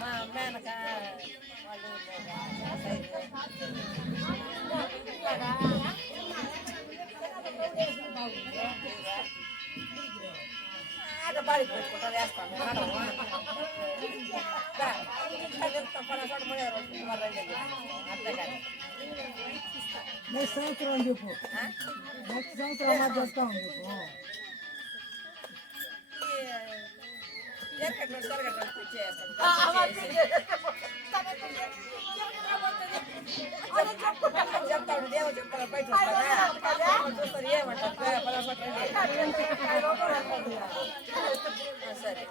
మా మేనక వాళ్ళు బాడీకి పెట్టుకుంటా వేస్తాను అంతేకాదు నెక్స్ట్ సంవత్సరం చెప్పు నెక్స్ట్ సంవత్సరం మా చేస్తాం చెప్పు చెప్తాడు దేవ చెప్తాడు బయట చూస్తారు ఏమంటారు సరే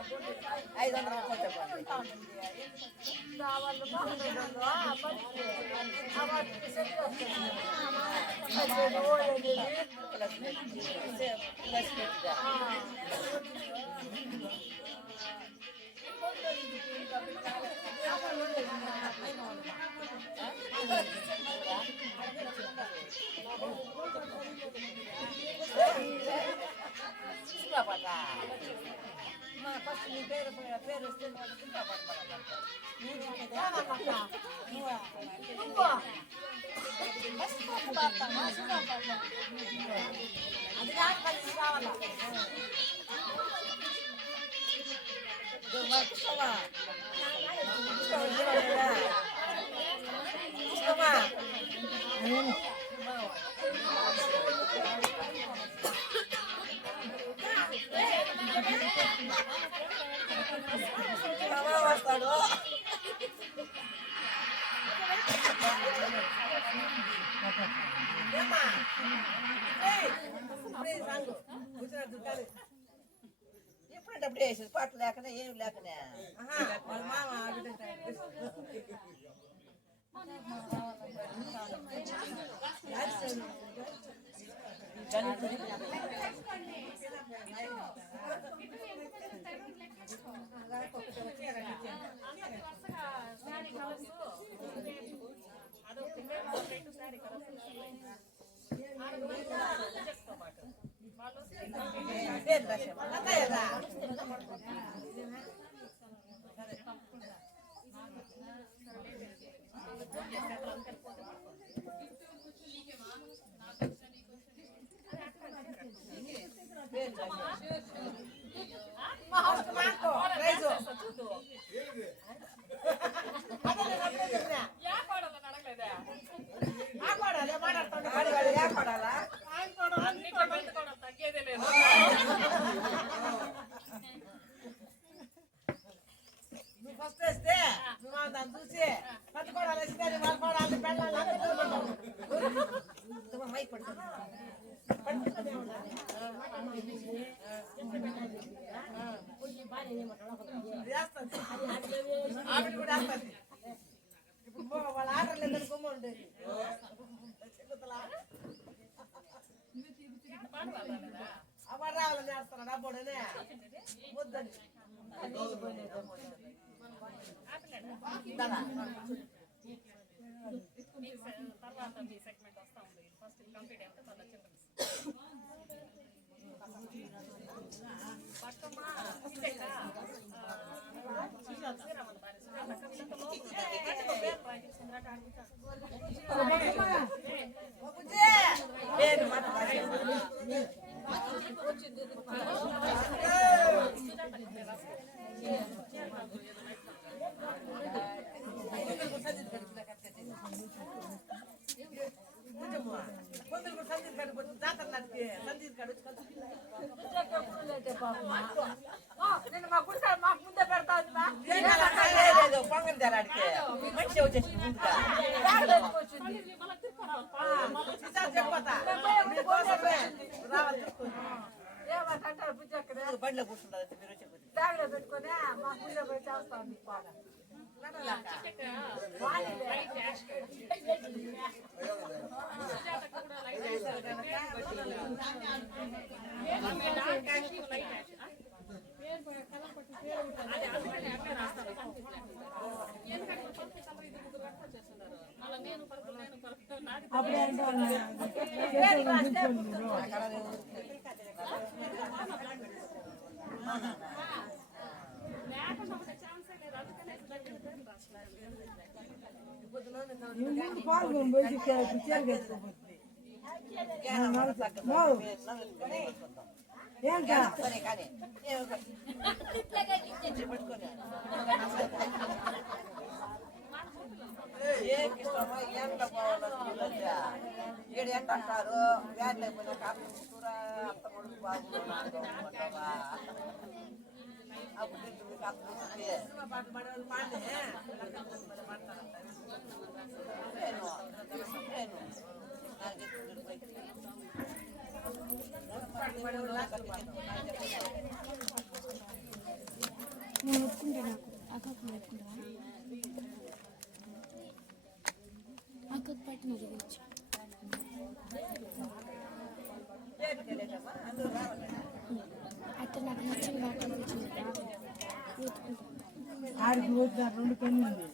500 రూపాయలు చెప్పండి ఫస్ట్ నీ పేరు వస్తే అది కలిసి రావాలా వస్తాడు ఎప్పుడంటే అప్పుడే వేసేది పాటలు లేకనే ఏమి లేకనే వాళ్ళ మామ ఫస్ట్ వేస్తే దాన్ని చూసి పట్టుకోవడాలి మైక్ పడుతుంది ఆవిడ కూడా వేస్తుంది ఇప్పుడు వాళ్ళ ఆర్డర్లు ఎందుకు గుమ్మ ఉండేది అప్పుడు రావాలని చేస్తున్నాడు అప్పుడనే వద్దని తర్వాత మీ సెగ్మెంట్ వస్తా ఉంది ఫస్ట్ కంప్లీట్ అయితే తర్వాత చెప్పండి నేను మా గుడి మాకు ముందే పెడతా పొంగల్ తెరాడికి మంచి వచ్చేసి బండిలో కూర్చుంటారు మీరు జాగ్రత్త పెట్టుకుని మా ముందే పోయి చేస్తాం లైట్ యాష్ సుజాతకు కూడా light ash dark ash light ash అదే అందుకని అట్లా రాస్తాను ఎందుకంటే పర్పుల్ కలర్ ఇది ముగ్గురు వర్క్ చేస్తున్నారు మళ్ళీ నేను పర్పుల్ నాది అప్పుడే ముందు పాల్గొని పోయి చీర కట్టుకోపోతుంది ఏంటా ఎండ పోవాలి ఎండ అంటారు వ్యాన్ అయిపోయిన కాకపోతే కూడా అత్త కొడుకు బాగుంటావా అప్పుడు నేను ఒప్పుకుంటా నాకు అక్కకు పెట్టుకుంటా అక్కకు పట్టిన గురించి అక్కడ నాకు నచ్చిన వాటి ఆడికి వద్దా 2 కన్ను ఉంది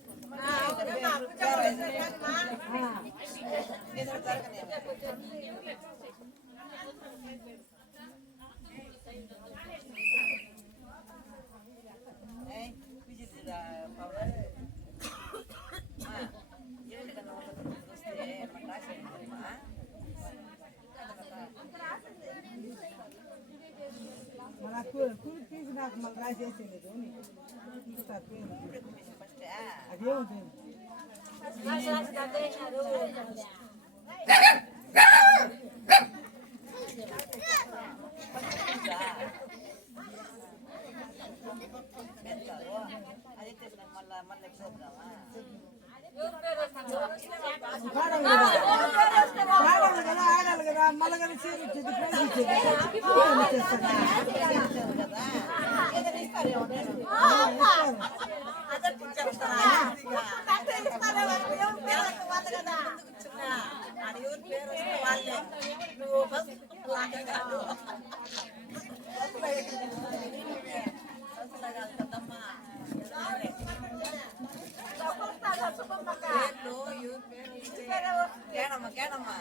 తీసి నాకు మళ్ళీ రాసేసేది అదేముంటుంది ఆడాలి కదా మళ్ళీ కదా చీర కేడమ్మా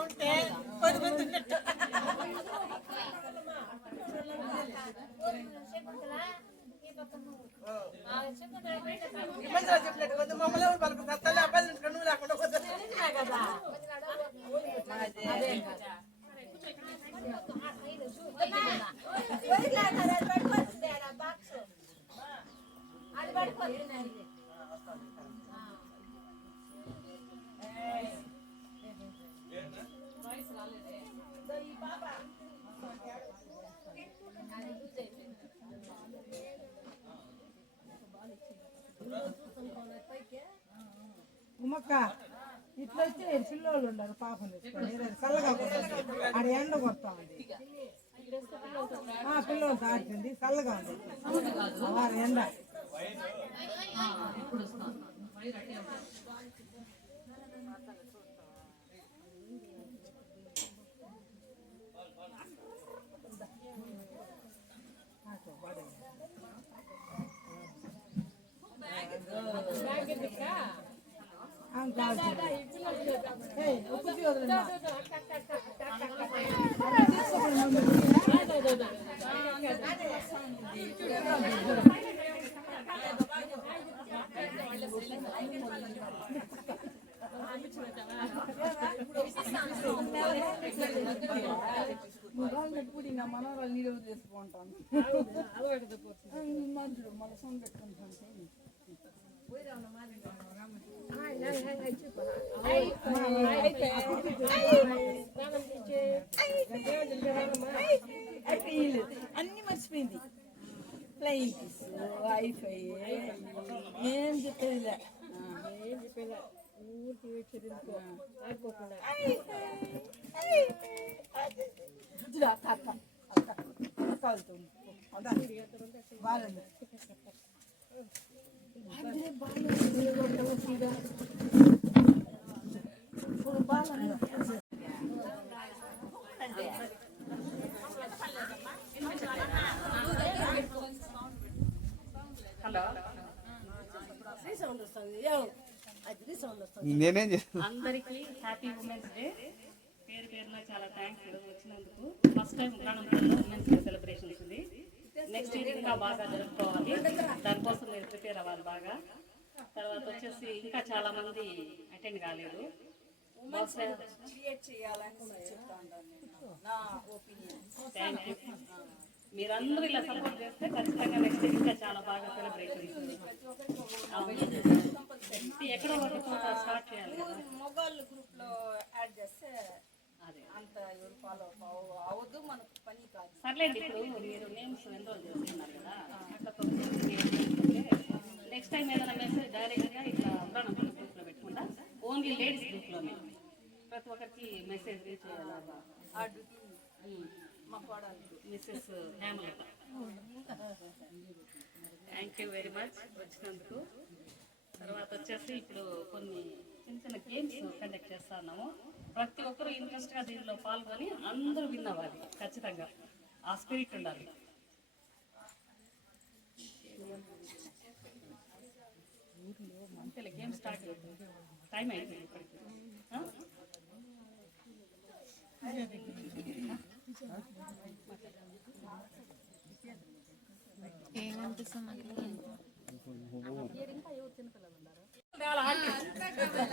ఉంటే 10 మంది చెప్పినట్టు మమ్మల్ని ఎవరు పలుకుతారు తల్లి అబ్బాయి కన్ను లేకుండా కదా ఉమ్మక్క ఇట్లా వచ్చి పిల్లోళ్ళు ఉన్నారు పాపం చల్లగా ఆడ ఎండ కొడతా ఉంది పిల్లలు దాటింది చల్లగా ఉంది వారి ఎండ ఎప్పుడు నా మనవరాలు నీళ్ళు చేసుకుంటాను మంచుడు మన సొంత పెట్టుకుంటాను అన్ని మర్చిపోయింది ఫ్లైయింగ్ కిస్ వైఫై ఏం చెప్పేదిలే బాగుంది నేనేం చేస్తాను అందరికీ హ్యాపీ ఉమెన్స్ డే. పేరు పేరున చాలా థ్యాంక్స్ వచ్చినందుకు. ఫస్ట్ టైం ప్రాణంలో ఉమెన్స్ డే సెలబ్రేషన్స్ ఉంది. నెక్స్ట్ ఇయర్ ఇంకా బాగా జరుపుకోవాలి, దానికోసం మీరు ప్రిపేర్ అవ్వాలి బాగా. తర్వాత వచ్చేసి ఇంకా చాలా మంది అటెండ్ కాలేదు. Thank you. మీరందరూ ఇలా సపోర్ట్ చేస్తే ఖచ్చితంగా నెక్స్ట్ ఇంకా చాలా బాగా సెలబ్రేషన్స్ ఎక్కడో ఒక చోట స్టార్ట్ చేయాలి కదా. మొబైల్ గ్రూప్ లో యాడ్ చేస్తే అదే అంత ఎవరు ఫాలో అవ్వదు, మనకు పని కాదు. సర్లేండి, ఇప్పుడు మీరు నేమ్స్ ఎన్రోల్ చేస్తున్నారు కదా, నెక్స్ట్ టైం ఏదైనా మెసేజ్ డైరెక్ట్గా ఇట్లా ప్రాణం గ్రూప్లో పెట్టకుండా ఓన్లీ లేడీస్ గ్రూప్లోనే ప్రతి ఒక్కరికి మెసేజ్ రీచ్ చేయాలి. Mrs Hemalatha, thank you very much వచ్చినందుకు. తర్వాత వచ్చేసి ఇప్పుడు కొన్ని చిన్న చిన్న గేమ్స్ కండక్ట్ చేస్తున్నాము. ప్రతి ఒక్కరూ ఇంట్రెస్ట్గా దీనిలో పాల్గొని అందరూ విన్ అవ్వాలి. ఖచ్చితంగా ఆ స్పిరిట్ ఉండాలి. అంతేలే, గేమ్ స్టార్ట్ అవుతుంది, టైం అయిపోయింది ఇప్పటికి.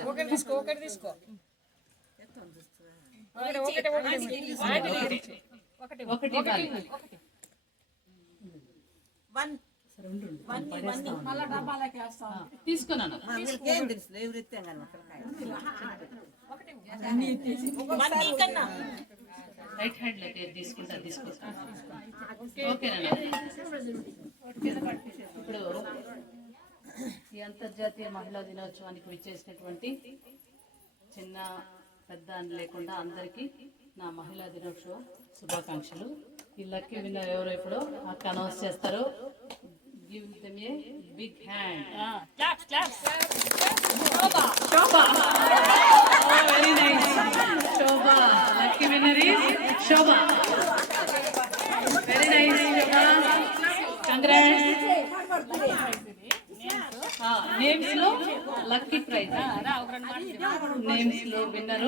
ఒకటి తీసుకో ఒకటి తీసుకున్నాను. రైట్ హ్యాండ్ లో తీసుకుంటా. ఓకేనా? ఇప్పుడు ఈ అంతర్జాతీయ మహిళా దినోత్సవానికి విచ్చేసినటువంటి చిన్న పెద్ద అని లేకుండా అందరికీ నా మహిళా దినోత్సవ శుభాకాంక్షలు. ఈ లక్కీ విన్నర్ ఎవరో ఇప్పుడు అక్క అనౌన్స్ చేస్తారు. Give them a big hand. Shobha, very nice. Shobha, lucky winner is Shobha. Very nice Shobha, congrats. Names లో లక్కీ ప్రైజ్, నేమ్స్ లో విన్నర్.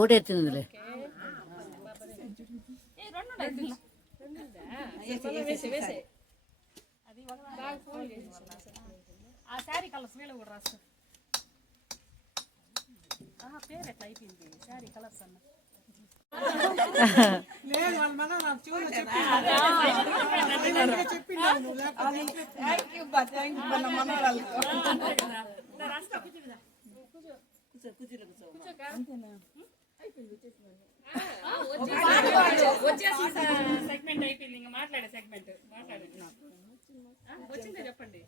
ఓటెత్తిందిలే. ఆ శారీ కలర్స్ వీళ్ళు కూడా రాస్తారు. పేరు ఎట్లా అయిపోయింది శారీ కలర్స్ అన్న. వచ్చేసి సెగ్మెంట్ అయిపోయింది, ఇంకా మాట్లాడే సెగ్మెంట్ వచ్చిందే చెప్పండి.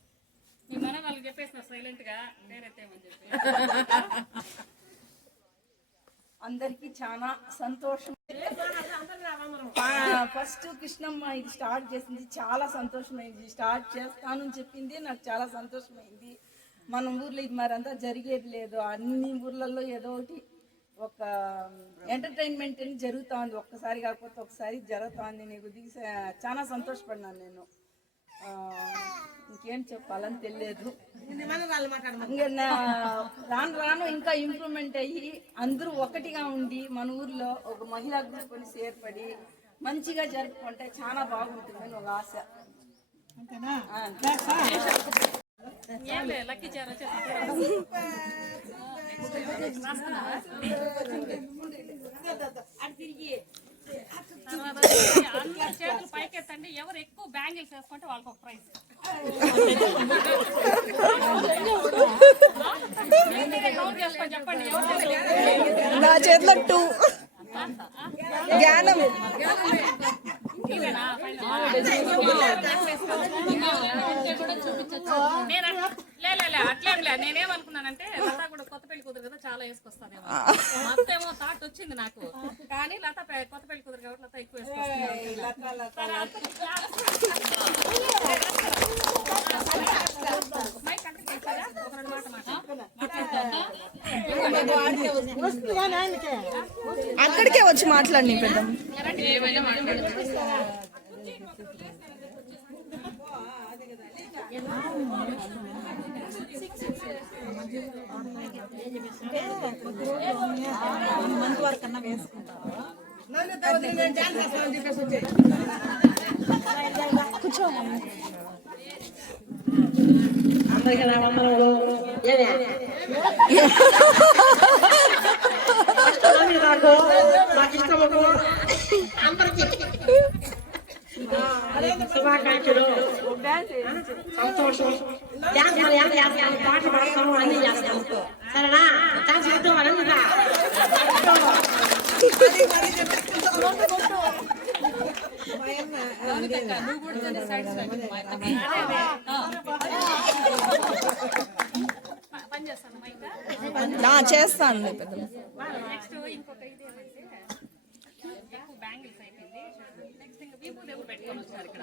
మీ మన వాళ్ళకి చెప్పేసిన సైలెంట్ గా పేరెత్తేమని చెప్పి. అందరికి చాలా సంతోషం. ఫస్ట్ కృష్ణమ్మ ఇది స్టార్ట్ చేసింది, చాలా సంతోషమైంది. స్టార్ట్ చేస్తానని చెప్పింది, నాకు చాలా సంతోషమైంది. మన ఊర్లో ఇది మరి అంతా జరిగేది లేదు. అన్ని ఊర్లలో ఏదో ఒకటి ఒక ఎంటర్టైన్మెంట్ అని జరుగుతుంది, ఒక్కసారి కాకపోతే ఒకసారి జరుగుతుంది. నీకు చాలా సంతోషపడినాను నేను. ఇంకేం చెప్పాలని తెలియదు. ఇంకా రాను రాను ఇంకా ఇంప్రూవ్మెంట్ అయ్యి అందరూ ఒకటిగా ఉండి మన ఊర్లో ఒక మహిళా గ్రూప్ అని ఏర్పడి మంచిగా జరుపుకుంటే చాలా బాగుంటుందని ఒక ఆశ. చేతులు పైకెత్తండి. ఎవరు ఎక్కువ బ్యాంగిల్స్ వేసుకుంటే వాళ్ళకి ఒక ప్రైజ్. కౌంట్ చేసుకొని చెప్పండి. నా చేతిలో 2 జ్ఞానం. అట్లేంలే, నేనేమనుకున్నానంటే లతా కూడా కొత్త పెళ్లి కూతురు కదా చాలా వేసుకొస్తానేమో. మొత్తమేమో థాట్ వచ్చింది నాకు, కానీ లత కొత్త పెళ్లి కూతురు కాబట్టి లత ఎక్కువ వేసుకొస్తాను. అక్కడికే వచ్చి మాట్లాడి పెద్ద. శుభాకాంక్షలు, సంతోషం. పాటలు పాడతాము, అన్ని చేస్తాము. సరేనా? ఛాన్స్ ఇద్దాం అనంతా. చేస్తాను పెద్ద. నెక్స్ట్ ఇంకొక ఇది ఏమంటే ఎక్కువ బ్యాంగిల్స్ అయిపోయింది. నెక్స్ట్ ఇంకా విభూది ఎవరు పెట్టుకొని వచ్చారు ఇక్కడ?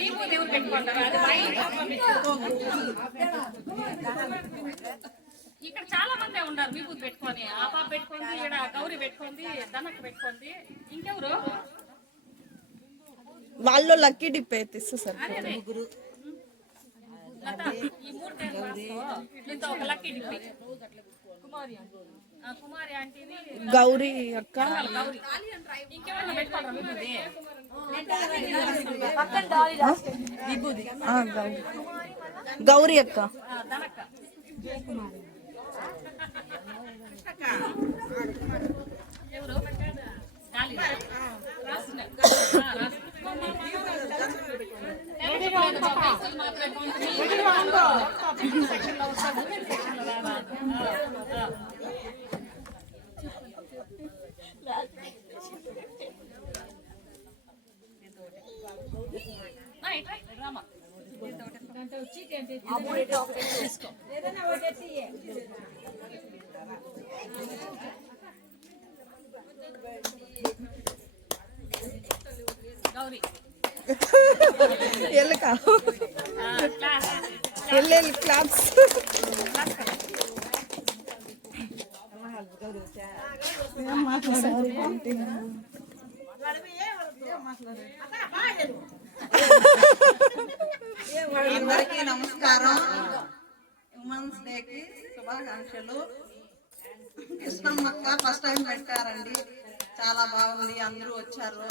విభూది ఎవరు పెట్టుకుంటారు? ఇక్కడ చాలా మందే ఉన్నారు విభూది పెట్టుకొని. ఆ పాప పెట్టుకుంది, ఇక్కడ గౌరీ పెట్టుకుంది, ధనక్క పెట్టుకుంది. ఇంకెవరు? వాళ్ళు లక్కీ డిప్ ఎత్తిస్తే సార్. ఈ 3 టైంతో ఒక లక్కీ డిప్పి. కుమారి ఆంటీని, గౌరీ అక్క, గౌరీ. ఇంకెవరన్నా పెట్టుకోవడం విభూది? గౌరీ అక్క, ధనక్క. ఎవరు? గౌరీ ఎల్లక ఎల్లెల్ క్లాప్స్. అందరికీ నమస్కారం. ఉమెన్స్ డేకి శుభాకాంక్షలు. కృష్ణమ్మక్క ఫస్ట్ టైం పెట్టారండి, చాలా బాగుంది, అందరూ వచ్చారు.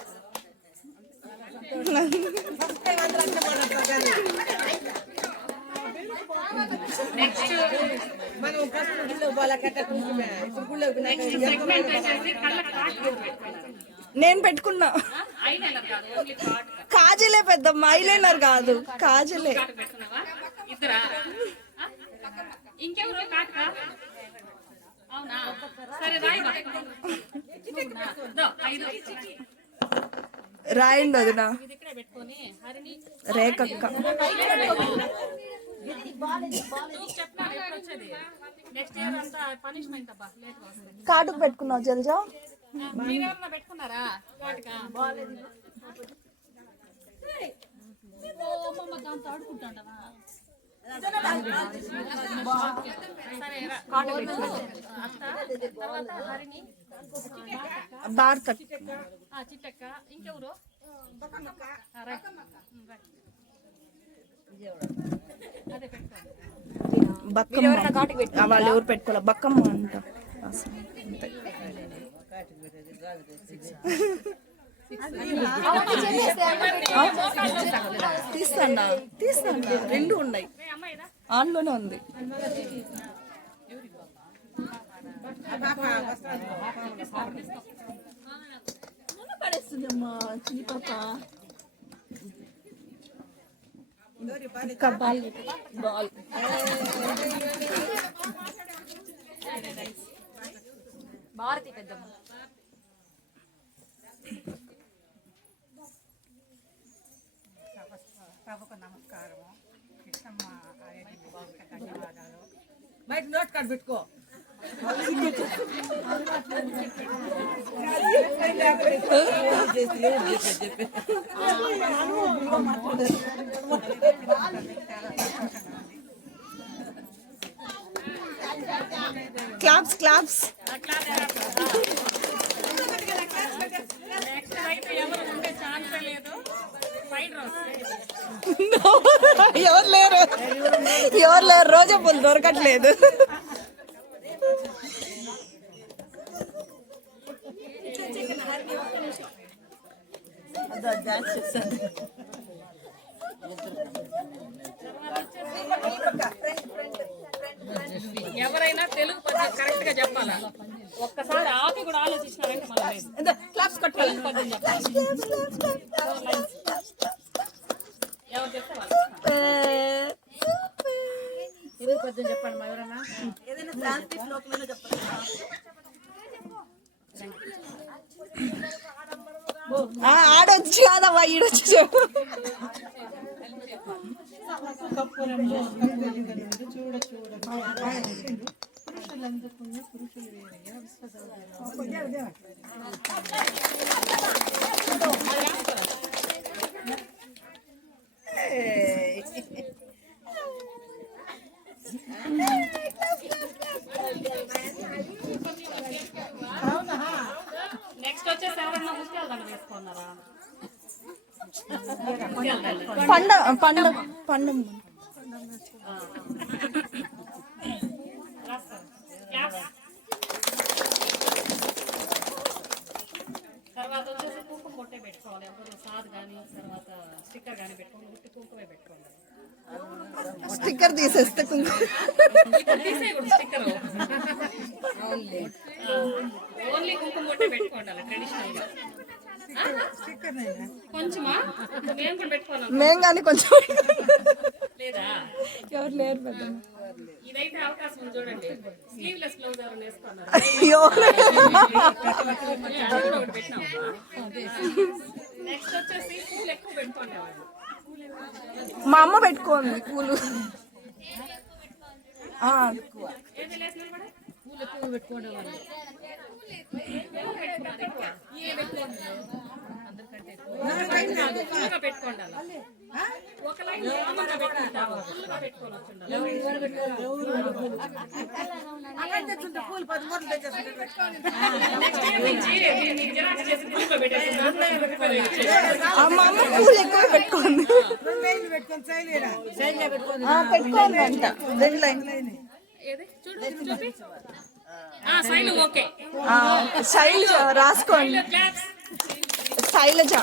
నెక్స్ట్ నేను పెట్టుకున్నా. కాజలే పెద్దమ్మ, ఐలైనర్ కాదు, కాజలే. ఇద్దరా? ఇంకెవరు? కాటుక? అవునా? సరే రాయి. రాయండి వదినా. పెట్టుకొని హరిని, రేఖక్క, నెక్స్ట్ ఇయర్ అంతా పనిష్మెంట్ అబ్బా, లేట్ వస్తుంది. కాటుకు పెట్టుకున్నావు జల్జా? మీరేమన్నా పెట్టుకున్నారా? కాటుక దాంతో ఆడుకుంటాండవా? సరే తర్వాత హరిని, భారత, చిట్టక్క. ఇంకెవరు? అదే పెట్టుకోండి. బక్కమ్మ వాళ్ళు ఎవరు పెట్టుకోవాలి బక్కమ్మ అంట అసలు అంతే. తీస్తానా రెండు ఉన్నాయి ఆన్లోనే ఉంది. పడేస్తుందమ్మా చిన్ని పాప. బాల్ భారతి పెద్దమ్మ సభకు నమస్కారము. కృష్ణమ్మ ధన్యవాదాలు. బయట నోట్ కార్డు పెట్టుకో. Claps claps. నెక్స్ట్ అయితే ఎవరు ఉండే ఛాన్స్ లేదు. ఎవరు లేరు రోజా పూలు దొరకట్లేదు. ఎవరైనా తెలుగు పద్యం కరెక్ట్ గా చెప్పాలా? ఒక్కసారి ఆపి కూడా ఆలోచించినారంటే మళ్ళీ క్లాప్స్ కొట్టాలి. పద్యం చెప్పాలి. ఎవరు చెప్తే వాళ్ళు తెలుగు పద్యం చెప్పండి మా ఎవరన్నా. ఏదైనా శాంతి శ్లోకమైనా చెప్పండి. ఆడొచ్చి కాదమ్మా ఈడొచ్చి నెక్స్ట్ వచ్చేసి ఎవరన్నా ముత్యాలు దండ వేసుకున్నారా? పండం తర్వాత వచ్చేసి కుంకుమ కొట్టే పెట్టుకోవాలి. ఎవరు సాద్ కానీ తర్వాత స్టిక్కర్ కానీ పెట్టుకోవాలి. ఉట్టి కుంకుమే పెట్టుకోవాలి. స్టిక్కర్ తీసేస్తే తీసేయకూడదు స్టిక్కర్. ఓన్లీ కుంకుమ కొట్టే పెట్టుకోండి ట్రెడిషనల్ గా. కొంచెమా మేము కూడా పెట్టుకోవాలి. మేము కానీ కొంచెం లేదా ఎవరు లేరు పెద్ద. ఇదైతే అవకాశం ఉంది చూడండి. స్లీవ్లెస్ బ్లౌజ్ ఎవరు వేసుకున్నారు? నెక్స్ట్ వచ్చేసి పూలు ఎక్కువ పెట్టుకునేవాళ్ళు. మా అమ్మ పెట్టుకోండి పూలు. ఏది లేసిన కూడా పూలు ఎక్కువ పెట్టుకునేవాళ్ళు. ఫుల్గా పెట్టుకోండి. ఒక లైన్ కామన్గా పెట్టుకుంటాము. ఫుల్గా పెట్టుకొని వచ్చిండాలి. నెక్స్ట్ ఇయర్ నుంచి దీన్ని జిరాక్స్ చేసి ఫుల్గా పెట్టేస్తున్నాం. మా అమ్మ పూలు ఎక్కువ పెట్టుకోండి. పెట్టుకోండి అంట. రెండు లైన్ ఏది చూడు చూపి. శైలు ఓకే. శైలజ రాసుకోండి. క్లాప్స్. శైలజ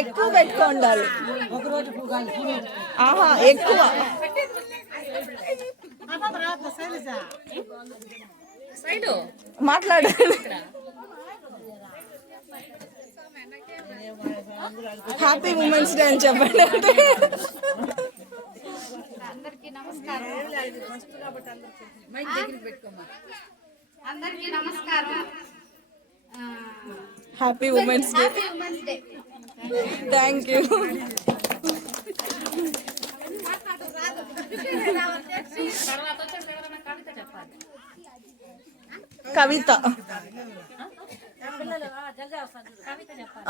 ఎక్కువ పెట్టుకోండాలి. ఆహా ఎక్కువ శైలు మాట్లాడండి. హ్యాపీ ఉమెన్స్ డే అని చెప్పండి. అంటే అందరికీ నమస్కారం. అందరికీ నమస్కారం. Happy women's day. Happy women's day. Thank you. తర్వాత వచ్చేసి ఎవరైనా కవిత చెప్పాలి. కవిత కవిత చెప్పాలి.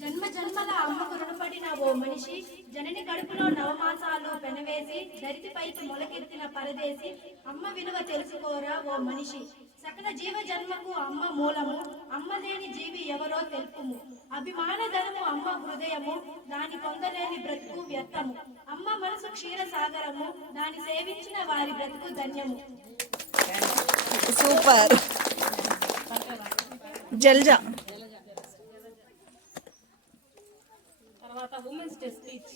జన్మ జన్మల అమ్మకు రుణపడిన ఓ మనిషి జనని కడుపులో నవమాసాలు వనవేసి ధరితిపైకి మొలకెత్తిన పరదేశి అమ్మ విలువ తెలుసుకోరా ఓ మనిషి సకల జీవ జన్మకు అమ్మ మూలము అమ్మ లేని జీవి ఎవరో తెలుపుము అభిమానధనము అమ్మ హృదయము దాని పొందలేని బ్రతుకు వ్యర్థము అమ్మ మనసు క్షీర సాగరము దాని సేవించిన వారి బ్రతుకు ధన్యము. సూపర్. జల్జా. తర్వాత women's day speech.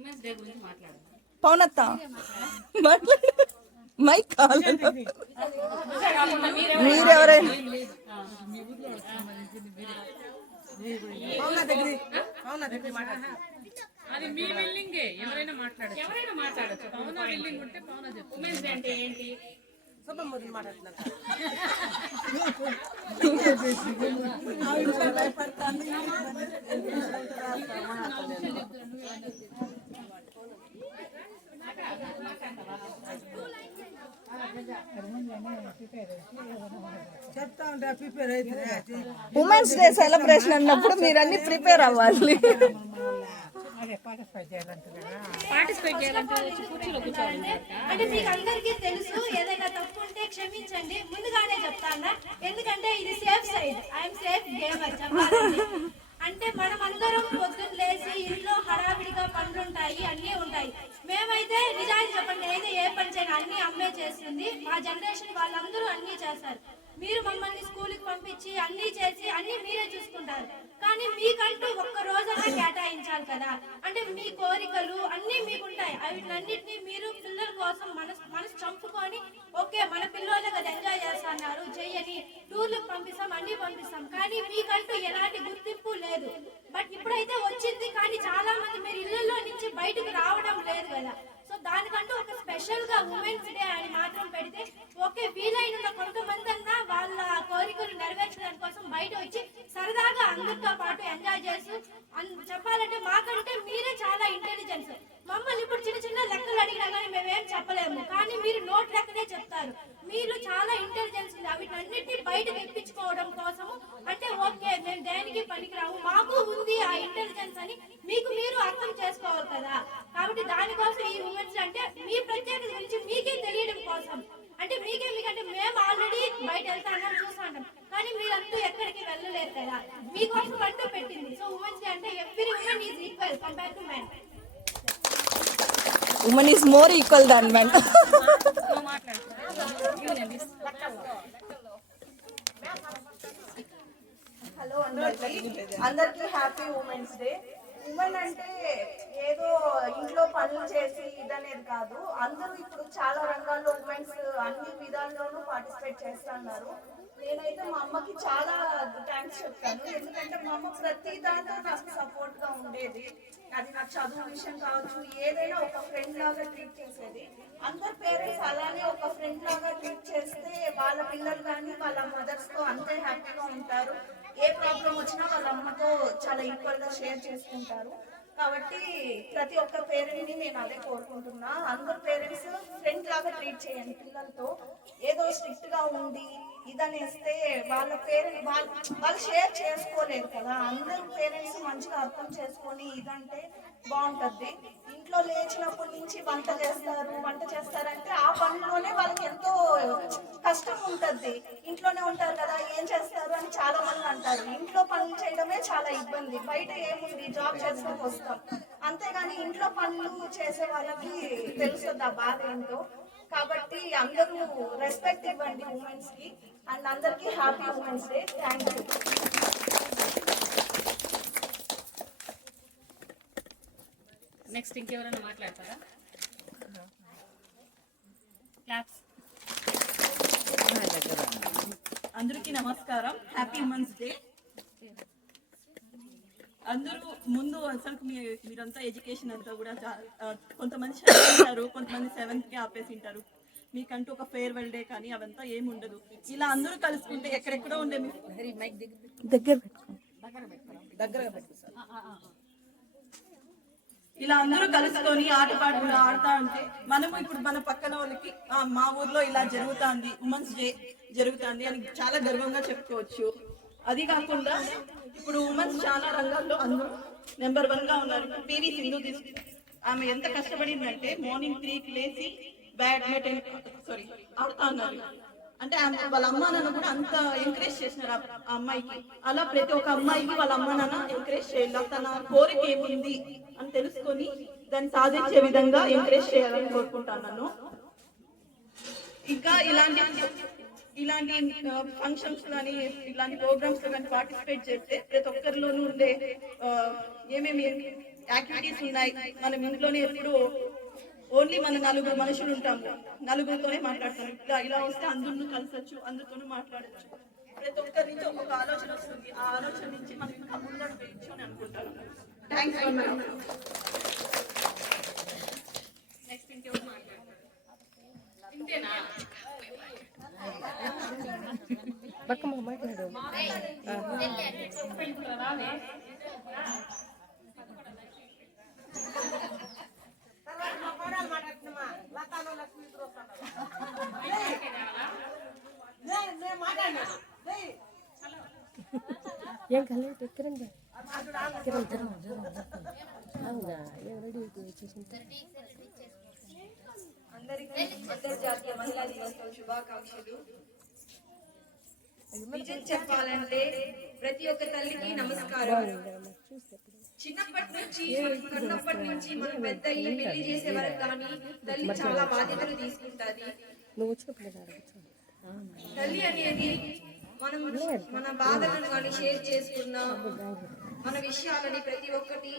Women's day గురించి మాట్లాడదాం. పౌనత్త మాట్లాడు. మైక్ కావాలి. మీరెవరైనా అది మీ బిల్డింగే, ఎవరైనా మాట్లాడచ్చు. పవన బిల్డింగ్ ఉంటే పవన చెప్పు. ఉమెన్స్ డే అంటే ఏంటి? ఉమెన్స్ డే సెలబ్రేషన్ అన్నప్పుడు మీరు అన్ని ప్రిపేర్ అవ్వాలి. అంటే మీకు అందరికీ తెలుసు, ఏదైనా తప్పు ఉంటే క్షమించండి, ముందుగానే చెప్తాను. ఎందుకంటే ఇది safe side, I'm safe gamer చెప్పాలంటే. అంటే మనం అందరం పొద్దున్న లేచి ఇంట్లో హడావిడిగా పనులు ఉంటాయి, అన్నీ ఉంటాయి. మేమైతే నిజానికి చెప్పండి, నేనైతే ఏ పని చేయను, అన్ని అమ్మే చేస్తుంది. మా జనరేషన్ వాళ్ళందరూ అన్నీ చేస్తారు. మీరు మమ్మల్ని స్కూల్కి పంపించి అన్నీ చేసి అన్నీ మీరే చూసుకుంటారు. కానీ మీకంటూ ఒక్క రోజైనా కేటాయించాలి కదా. అంటే మీ కోరికలు అన్నీ మీకుంటాయి, వీటన్నిటిని మీరు పిల్లల కోసం మనసు చంపుకొని ఓకే మన పిల్లలే కదా ఎంజాయ్ చేస్తున్నారు చెయ్యని టూర్లకు పంపిస్తాం, అన్నీ పంపిస్తాం. కానీ మీకంటూ ఎలాంటి గుర్తింపు లేదు. బట్ ఇప్పుడైతే వచ్చింది, కానీ చాలా మంది మీరు ఇళ్లలో నుంచి బయటకు రావడం లేదు కదా. సో దానికంటూ ఒక స్పెషల్ గా ఉమెన్స్ డే అని మాత్రం పెడితే ఓకే వీలైన కొంతమంది అన్నా వాళ్ళ కోరికలు నెరవేర్చడానికి కోసం బయట వచ్చి సరదాగా అందరితో పాటు ఎంజాయ్ చేస్తూ చెప్పాలంటే మాకంటే మీరే చాలా ఇంటెలిజెన్స్. మమ్మల్ని ఇప్పుడు చిన్న చిన్న లెక్కలు అడిగినా కానీ మేమేం చెప్పలేము, కానీ మీరు నోట్ లెక్కనే చెప్తారు. మీరు చాలా ఇంటెలిజెన్స్ ఉంది, వీటన్నిటిని బయట తెప్పించుకోవడం కోసము. అంటే ఓకే మేము దేనికి పనికిరాము, మాకు ఉంది ఆ ఇంటెలిజెన్స్ అని మీకు మీరు అర్థం చేసుకోవాలి కదా. కాబట్టి దానికోసం ఈ ఉమెన్స్ అంటే మీ ప్రత్యేకత గురించి మీకే తెలియడం కోసం. అంటే మీకంటే మేము ఆల్రెడీ బయట వెళ్తాం చూస్తాం, కానీ మీరంతా ఎక్కడికి వెళ్ళలేరు కదా, మీకోసం అంటూ పెట్టింది. సో ఉమెన్స్ డే అంటే every women is equal compare to men. Women is more equal than men. Hello అందరికీ హ్యాపీ ఉమెన్స్ డే. ఉమెన్ అంటే ఏదో ఇంట్లో పనులు చేసి ఇదనేది కాదు. అందరూ ఇప్పుడు చాలా రంగాల్లో ఉమెన్స్ అన్ని విధాల్లోనూ పార్టిసిపేట్ చేస్తున్నారు. నేనైతే మా అమ్మకి చాలా థ్యాంక్స్ చెప్తాను, ఎందుకంటే మా అమ్మ ప్రతి దాంట్లో నాకు సపోర్ట్ గా ఉండేది. అది నాకు చదువు విషయం కావచ్చు, ఏదైనా ఒక ఫ్రెండ్ లాగా ట్రీట్ చేసేది. అందరు పేరెంట్స్ అలానే ఒక ఫ్రెండ్ లాగా ట్రీట్ చేస్తే వాళ్ళ పిల్లలు కానీ వాళ్ళ మదర్స్ తో అంతే హ్యాపీగా ఉంటారు. ఏ ప్రాబ్లం వచ్చినా వాళ్ళ అమ్మతో చాలా ఈక్వల్ గా షేర్ చేసుకుంటారు. కాబట్టి ప్రతి ఒక్క పేరెంట్ ని నేను అదే కోరుకుంటున్నా, అందరు పేరెంట్స్ ఫ్రెండ్ లాగా ట్రీట్ చేయండి పిల్లలతో. ఏదో స్ట్రిక్ట్ గా ఉండి ఇదనేస్తే వాళ్ళ పేరెంట్ వాళ్ళు షేర్ చేసుకోలేరు కదా. అందరూ పేరెంట్స్ మంచిగా అర్థం చేసుకొని ఇదంటే బాగుంటది. ఇంట్లో లేచినప్పటి నుంచి వంట చేస్తారంటే ఆ పనిలోనే వాళ్ళకి ఎంతో కష్టం ఉంటది. ఇంట్లోనే ఉంటారు కదా ఏం చేస్తారు అని చాలా మంది అంటారు. ఇంట్లో పనులు చేయడమే చాలా ఇబ్బంది, బయట ఏముంది జాబ్ చేస్తూ వస్తాం. అంతేగాని ఇంట్లో పనులు చేసే వాళ్ళకి తెలుస్తుంది ఆ బాధ ఏంటో. కాబట్టి అందరూ రెస్పెక్ట్ ఇవ్వండి ఉమెన్స్ కి. అండ్ అందరికీ happy women's day. Thank you. Next ఇంకెవరైనా మాట్లాడతారా? క్లాప్స్. అందరికీ నమస్కారం, హ్యాపీ ఉమెన్స్ డే. అందరూ ముందు అసలు మీరంతా ఎడ్యుకేషన్ అంతా కూడా కొంతమంది చదివింటారు, కొంతమంది 7th కి ఆపేసింటారు. మీకంటూ ఒక ఫేర్వెల్ డే కానీ అవంతా ఏమి ఉండదు. ఇలా అందరూ కలుసుకుంటే ఎక్కడెక్కడో ఉండే ఇలా అందరూ కలుసుకొని ఆటపాటలు ఆడుతా ఉంటే మనము ఇప్పుడు మన పక్కన వాళ్ళకి మా ఊర్లో ఇలా జరుగుతుంది, ఉమెన్స్ డే జరుగుతుంది అని చాలా గర్వంగా చెప్పుకోవచ్చు. అది కాకుండా ఇప్పుడు ఉమెన్స్ చాలా రంగాల్లో అందరూ నెంబర్ 1 గా ఉన్నారు. పివి సింధు ఆమె ఎంత కష్టపడిందంటే మార్నింగ్ 3కి లేచి బ్యాడ్మింటన్ ఆడుతా ఉన్నారు. అంటే వాళ్ళ అమ్మా నాన్న కూడా అంత ఎంకరేజ్ చేసినారు ఆ అమ్మాయికి. అలా ప్రతి ఒక్క అమ్మాయికి వాళ్ళ అమ్మా నాన్న ఎంకరేజ్ చేయాలి. తన కోరిక ఏముంది అని తెలుసుకొని దాన్ని సాధించే విధంగా ఎంకరేజ్ చేయాలని కోరుకుంటున్నాను. ఇంకా ఇలాంటి ఫంక్షన్స్ కానీ ఇలాంటి ప్రోగ్రామ్స్ కానీ పార్టిసిపేట్ చేస్తే ప్రతి ఒక్కరిలోనూ ఉండే ఏమేమి యాక్టివిటీస్ ఉన్నాయి. మనం ఇంట్లోనే ఎప్పుడు ఓన్లీ మన 4 మనుషులు ఉంటాము, 4తోనే మాట్లాడతాం. ఇలా వస్తే అందరిని కలిసొచ్చు, అందరితోనూ మాట్లాడచ్చు. ప్రతి ఒక్కరి నుంచి ఒక్కొక్క ఆలోచన వస్తుంది. ఆ ఆలోచన నుంచి మనం ఇంకా ముందర వేయచ్చు అని అనుకుంటాను. థ్యాంక్స్. నెక్స్ట్ ఇంకెవరు మాట్లాడతారు? ఇంతేనా? బక్కమ్మ మాట్లాడు. ఏం కలెక్ట్ ఎక్కడండి అందరికీ అంతర్జాతీయ మహిళా దినోత్సవ శుభాకాంక్షలు. నిజం చెప్పాలంటే ప్రతి ఒక్క తల్లికి నమస్కారం. చిన్నప్పటి నుంచి కన్నప్పటి నుంచి మనం పెద్ద పెళ్లి చేసే వరకు కానీ తల్లి చాలా బాధ్యతలు తీసుకుంటుంది. తల్లి అనేది మనం మన బాధలను కానీ షేర్ చేసుకున్నా మన విషయాలని ప్రతి ఒక్కటి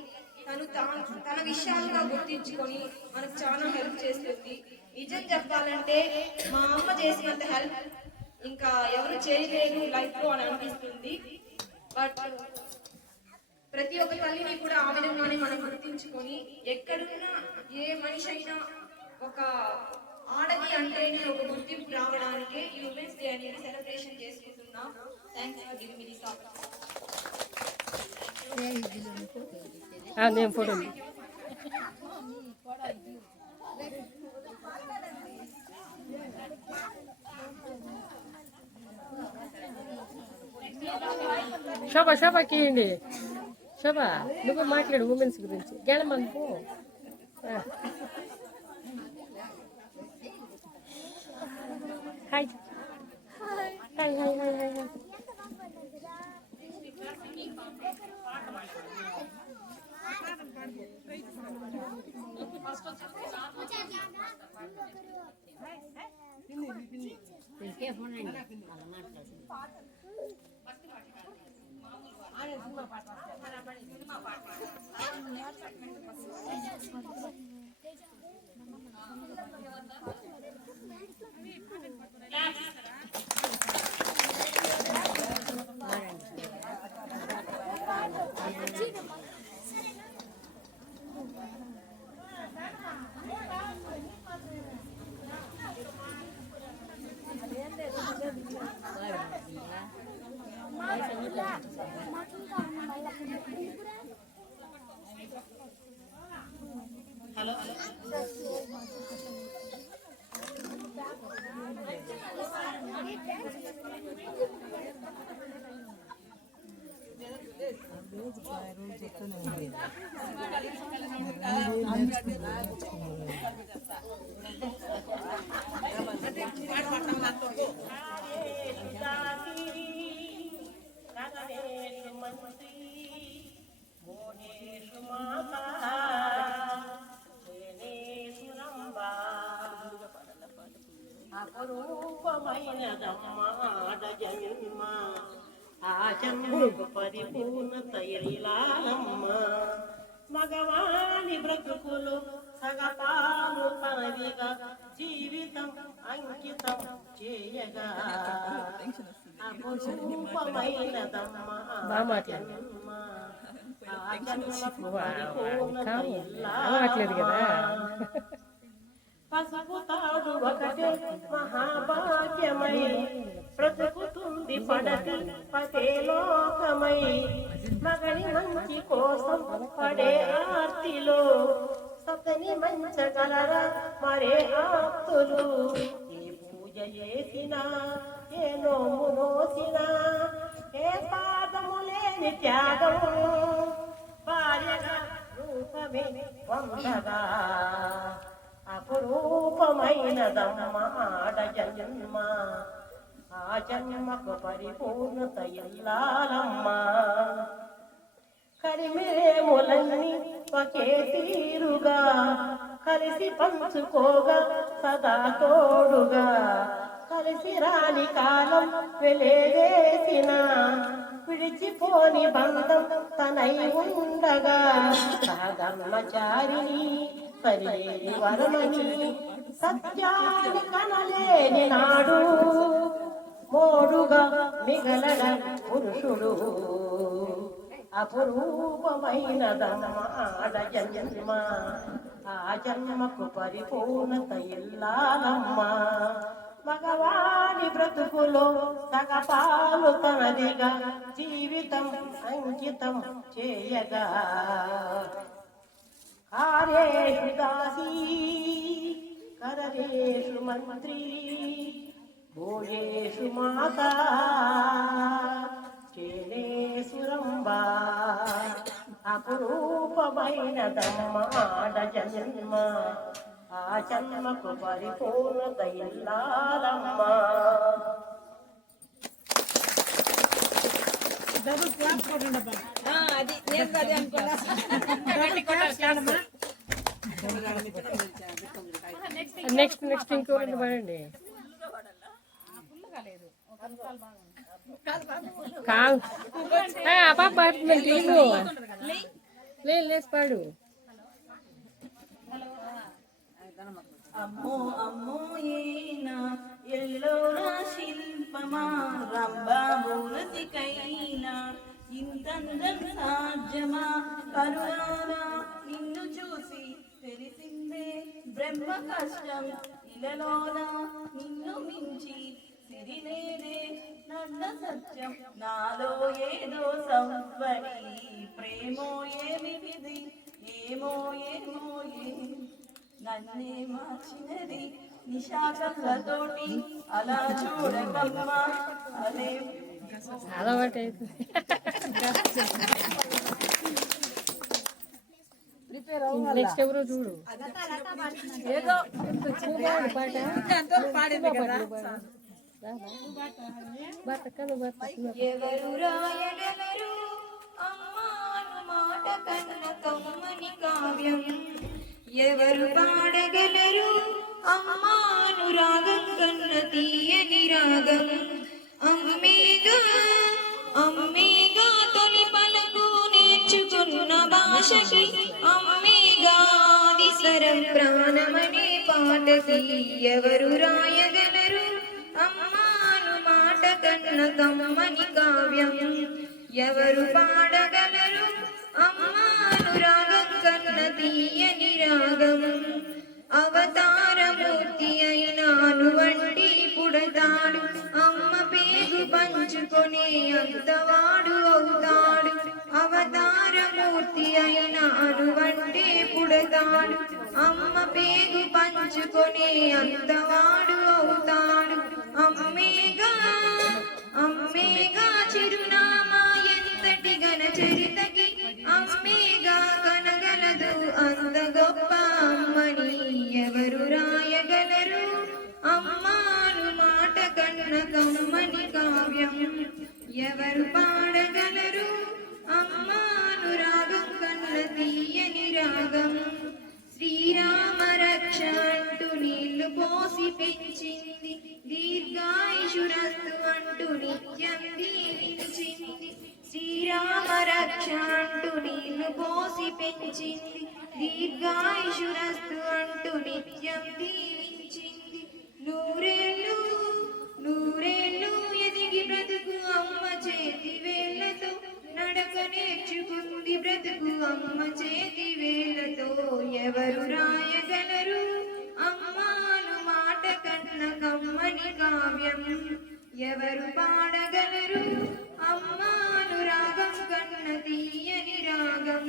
తన విషయాలుగా గుర్తించుకొని మనకు చాలా హెల్ప్ చేస్తుంది. నిజం చెప్పాలంటే మా అమ్మ చేసినంత హెల్ప్ ఇంకా ఎవరు చేయలేరు లైఫ్ లో అని అనిపిస్తుంది. బట్ ప్రతి ఒక్క తల్లిని కూడా ఆ విధంగానే మనం గుర్తించుకొని ఎక్కడున్నా ఏ మనిషి అయినా ఒక ఆడది అంటేనే ఒక గుర్తింపు రావడానికి ఈ ఉమెన్స్ డే అనేది సెలబ్రేషన్ చేసుకుంటున్నాం. Thanks for giving me this opportunity. నేను ఫోటో శోభకి ఇవ్వండి. శోభ నువ్వు మాట్లాడు ఉమెన్స్ గురించి. గేళమని పో. Hi hi hi hi hi hi. పరిపూర్ణత ఎల్లాలమ్మ మగవాణి బ్రతుకులు సగపాలు తనవిగా జీవితం అంకితం చేయగా అపురూపమైనదమ్మ జన్మ ఆ జన్మకు పరిపూర్ణత ఎల్లాలమ్మ. పసుపు తాడు ఒకటే మహాభాగ్యమై బ్రతుకుతుంది పడతి పదే లోకమై మగని మంచి కోసం పడే ఆర్తిలో సతని మంచగలరా మరే ఆప్తులు. ఏ పూజ చేసినా ఏ నోము నోసినా ఏ పాదము లేని త్యాగము భార్యగా రూపమే వందగా అపురూపమైనదమ్మ ఆడ జన్మ ఆ జన్మకు పరిపూర్ణత ఇల్లాలమ్మా కరిమేములన్నీ ఒకే తీరుగా కలిసి పంచుకోగా సదా తోడుగా కలిసి రాని కాలం వెలేవేసిన విడిచిపోని బంధం తనై ఉండగా సాధర్మచారిని సరిలేని వరమని సత్యాన్ని కనలేని నాడు మోడుగా మిగలడ పురుషుడు అపురూపమైనదమ్మ ఆడ జన్మ ఆ జన్మకు పరిపూర్ణత ఇల్లాలమ్మా మగవాడి బ్రతుకులో సగపాలు తనదిగా జీవితం అంకితం చేయగా కార్యేషు దాసీ కరేషు మంత్రి భోజేషు మాతా కేలేసురంబా అపురూపమైనదమ్మ ఆడ జన్మ ఆ జన్మకు పరిపూర్ణత ఇల్లాలమ్మా అది నేను అదే అనుకున్నా. నెక్స్ట్ ఇంకోటి పాడండి. కాదు ఆ పాప లేసి పాడు. అమ్మో అమ్మో ఏనా ఎల్లోరా శిల్పమా రంభామూర్తికైనా ఇంతందం సాధ్యమా కరుణారా నిన్ను చూసి తెలిసిందే బ్రహ్మ కష్టం ఇలలోన నిన్ను మించి సిరిలేదే నన్న సత్యం నాలో ఏదో సంవరి ప్రేమో ఏమిది ఏమో ఏమో నన్నే మార్చినది నిశాకలతోటి అలా చూడకమ్మా అదే నెక్స్ట్ ఎవరో చూడు. ఏదో పాట పాడింది కదా. ఎవరు రాయగలరు అమ్మాను మాట కన్న కమ్మని కావ్యం ఎవరు పాడగలరు అమ్మాను రాగం కన్న తీయని రాగం అమ్మేగా అమ్మేగా తొలి పలుకు నేర్చుకున్న భాషకి అమ్మేగా విస్వరం ప్రాణమనే పాటకి ఎవరు రాయగలరు అమ్మాను మాట కన్న కమ్మని కావ్యం ఎవరు పాడగలరు అమ్మాను రాగం కన్న తీయని రాగం అవతారమూర్తి అయినాను వంటి పుడతాడు అమ్మ పేగు పంచుకొనే అంతవాడు అవుతాడు అవతారమూర్తి అయినాను వంటి పుడతాడు అమ్మ పేగు పంచుకొనే అంతవాడు అవుతాడు అమ్మేగా అమ్మేగా చిరునామా ఎంతటి ఘన చరితకి అమ్మేగా కనగలదు అంత గొప్ప అమ్మని ఎవరు రాయగలరు అమ్మాను మాట కన్న కమ్మని కావ్యం ఎవరు పాడగలరు అమ్మాను రాగం కన్న తీయని రాగం శ్రీరామ రక్ష అంటూ నీళ్లు పోసి పెంచింది దీర్ఘాయుషురస్తు అంటూ నిత్యం దీవించింది శ్రీరామ రక్ష అంటూ నీళ్లు పోసి పెంచింది దీర్ఘాయుషురస్తు అంటూ నిత్యం దీవించింది నూరేళ్ళు నూరేళ్ళు ఎదిగి బ్రతుకు అమ్మ చేతి వేళ్లతో నడక నేర్చుకుంది బ్రతుకు అమ్మ చేతి వేళ్లతో ఎవరు రాయగలరు అమ్మాను మాట కన్న కమ్మని కావ్యం ఎవరు పాడగలరు అమ్మాను రాగం కన్న తీయని రాగం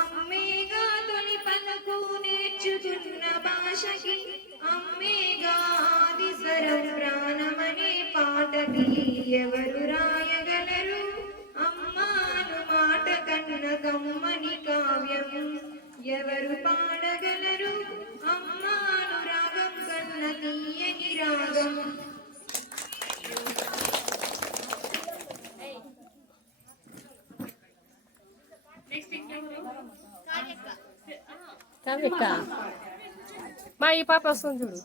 అమ్మేగా తొలి పలుకు నేర్చుకున్న భాషకి అమ్మేగా ఆది స్వరం ప్రాణమనే పాటకి ఎవరు రాయగలరు అమ్మాను మాట కన్న కమ్మని కావ్యం ఎవరు పాడగలరు అమ్మానురాగం కన్న తీయని రాగం. కావ్యక్క మా ఈ పాప వస్తుంది చూడు.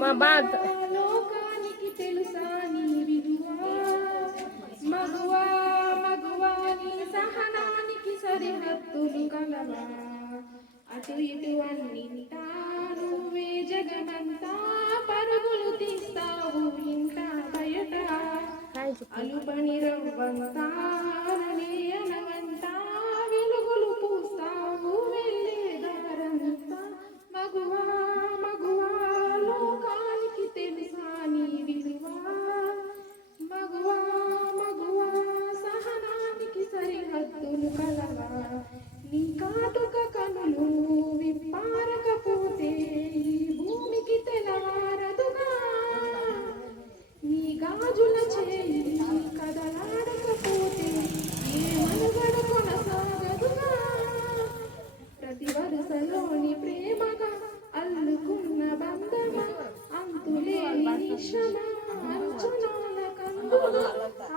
మా బాధ లోకానికి తెలుసా నీ విలువా, మగువా మగువా నీ సహనానికి సరిహద్దులు కలవా, అటు ఇటు అన్నింటా నువ్వే జగమంతా, పరుగులు తీస్తావు ఇంట బయట, అలుపని రవ్వంతా అనవంతా, వెలుగులు పూస్తావు వెళ్ళేదారంతా, మగువా మగువా లోకానికి తెలుసా నీ విలువా, మగువా మగువా సహనానికి సరిహద్దులు కలవా, నీ కాటుక కనులు విప్పారకపోతే ఈ భూమికి తెలవారదుగా, నీ గాజుల చేయి కదలాడకపోతే ఏ మనుగడ కొనసాగదుగా, ప్రతి వరుసలోని ప్రేమగా అల్లుకున్న బంధమ, అంతులేని నిశ్రమ అంచునాల కందులు,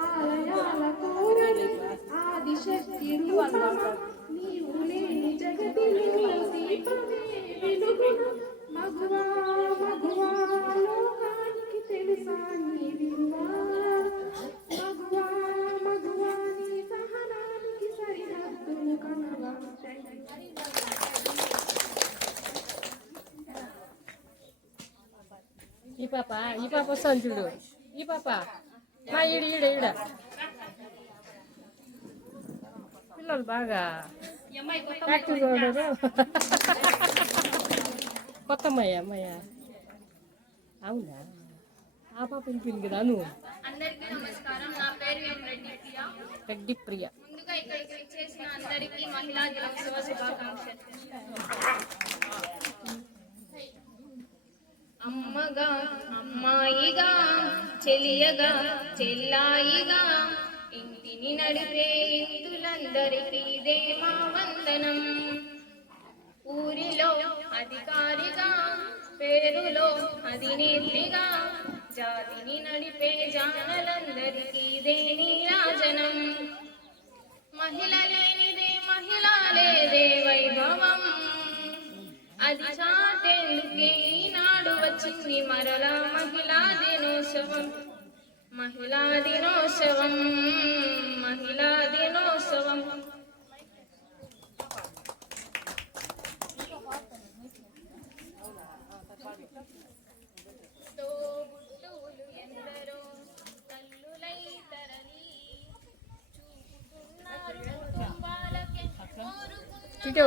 ఆలయాల కోరని ఆదిశక్తి రూపమ, నీవు లేని జగతిలో దీపమే వెలుగున, మగువా మగువా లోకానికి తెలుసా నీ విలువా, మగువా మగువా నీ సహనానికి సరిహద్దులు కనవా. ఈ పాప వస్తుంది చూడు. ఈ పాప మా ఈడ పిల్లలు బాగా యాక్టివ్గా ఉన్నారు. కొత్త అమ్మాయ అవునా? ఆ పాప పిలిపింది కదా నువ్వు. అందరికీ నమస్కారం. నా పేరు రెడ్డి ప్రియ. ముందుగా ఇక్కడికి వచ్చేసిన అందరికీ మహిళా దినోత్సవ శుభాకాంక్షలు. అమ్మగా అమ్మాయిగా, చెలియగా చెల్లాయిగా, ఇంటిని నడిపే ఇందులందరికీ ఇదే మా వందనం. ఊరిలో అధికారిగా, పేరులో అధినేత్రిగా, జాతిని నడిపే జానలందరికీ ఇదే నీరాజనం. మహిళ లేనిదే మహిళ లేదే వైభవం, అది చాటేందుకే ఈనాడు వచ్చింది మరలా మహిళా దినోత్సవం. మహిళా దినోత్సవం మహిళా దినోత్సవం. తోబుట్టువులు ఎందరో తల్లులై తరలి చూపుతున్నారు కుటుంబాలకే కోరుకున్న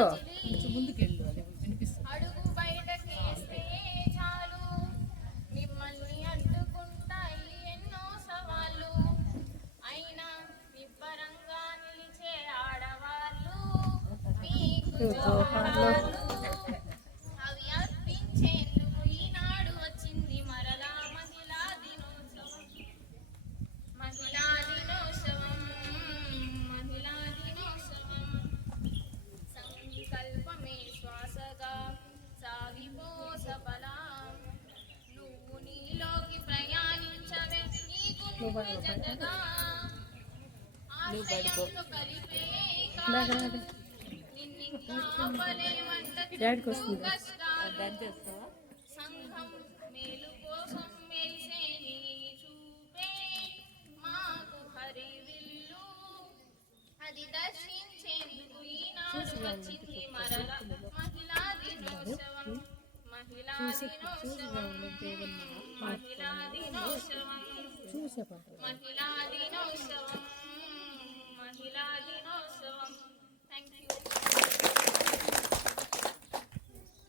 ముందుకెళ్ళు, అది వినిపిస్తుంది. అడుగు బయటకేస్తే చాలు మిమ్మల్ని అడ్డుకుంటాయి ఎన్నో సవాళ్ళు, అయినా నిబ్బరంగా నిలిచే ఆడవాళ్ళు మీకు జోహార్లు. అవి అర్పించేందుకు ఈనాడు వచ్చింది మరలా మహిళా దినోత్సవం. మహిళా దినోత్సవం మహిళా దినోత్సవం. సంకల్పమే శ్వాసగా సాగిపో సఫలా, నువ్వు నీలోకి ప్రయాణించవే నీకు నువ్వే జతగా, ఆశయంలో కలిపే కాదు నిన్నింకా ఆపలేమంట కష్టాలు. సంఘం మేలు కోసం మెరిసే నీ చూపే మాకు హరివిల్లు, అది దర్శించేందుకు ఈనాడు వచ్చింది మరల మహిళా దినోత్సవం. మహిళా దినోత్సవం మహిళా దినోత్సవం మహిళా దినోత్సవం మహిళా దినోత్సవం. Thank you.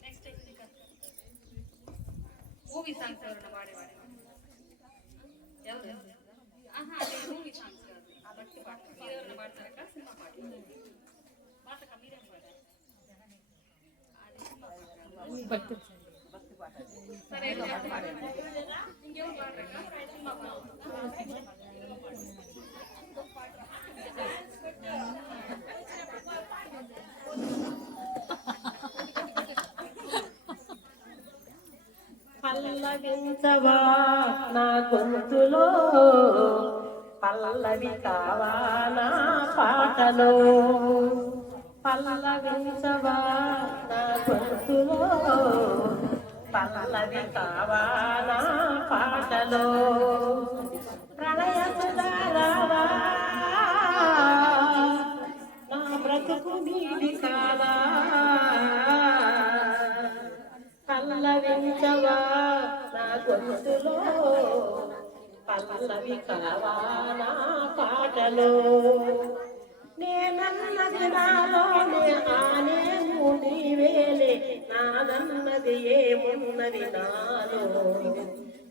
Next movie songs ఎవరైనా పాడేవాడు? ఎవరు? అదే మూవీ సాంగ్స్ కాదు, ఆ భక్తి పాట మీరు ఎవరైనా పాడతారా? సినిమా పాట పాటక మీరేం పాడారు? అది సినిమా పాట. భక్తి భక్తి పాట పల్లవించవా నా గొంతులో పల్లవి కావా నా పాటలో పల్లవించవా నా గొంతులో పల్లవి కావా నా పాటలో ప్రణయ సుధారావా నా బ్రతుకు నీది కావా పల్లవించవా నా గొంతులో పల్లవి కావా నా పాటలో నేనన్నది నాలోనే ఆనే నీవేలే నాదన్నది ఏమున్నది నాలో